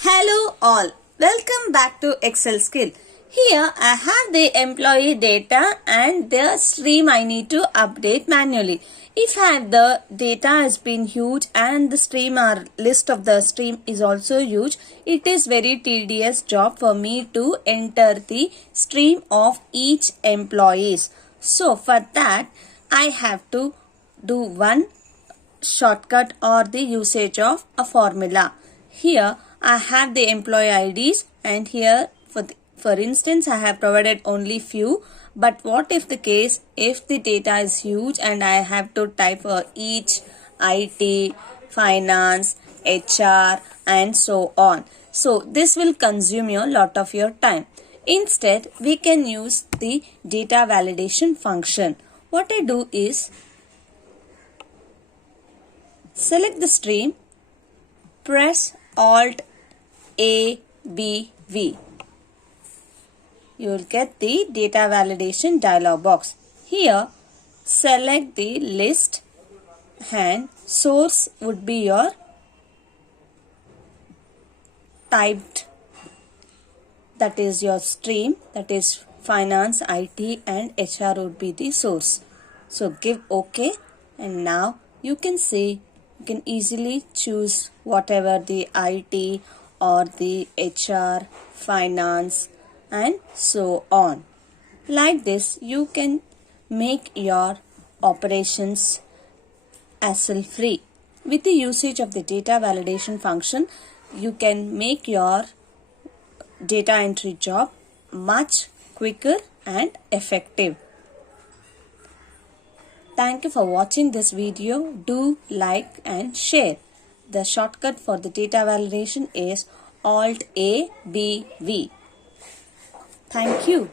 Hello all, welcome back to Excel skill. Here I have the employee data and the stream I need to update manually. If I have the data has been huge and the stream or list of the stream is also huge, it is very tedious job for me to enter the stream of each employees. So for that I have to do one shortcut or the usage of a formula. Here I have the employee IDs and here for instance I have provided only few, but what if the case if the data is huge and I have to type for each IT, finance, HR and so on. So this will consume a lot of your time. Instead we can use the data validation function. What I do is select the stream, press Alt A B V. You will get the data validation dialog box. Here select the list and source would be your typed, that is your stream, that is finance, IT and HR would be the source. So give OK and now you can see you can easily choose whatever the IT or the HR, finance and so on. Like this you can make your operations hassle-free. With the usage of the data validation function, you can make your data entry job much quicker and effective. Thank you for watching this video. Do like and share. The shortcut for the data validation is Alt A B V. Thank you.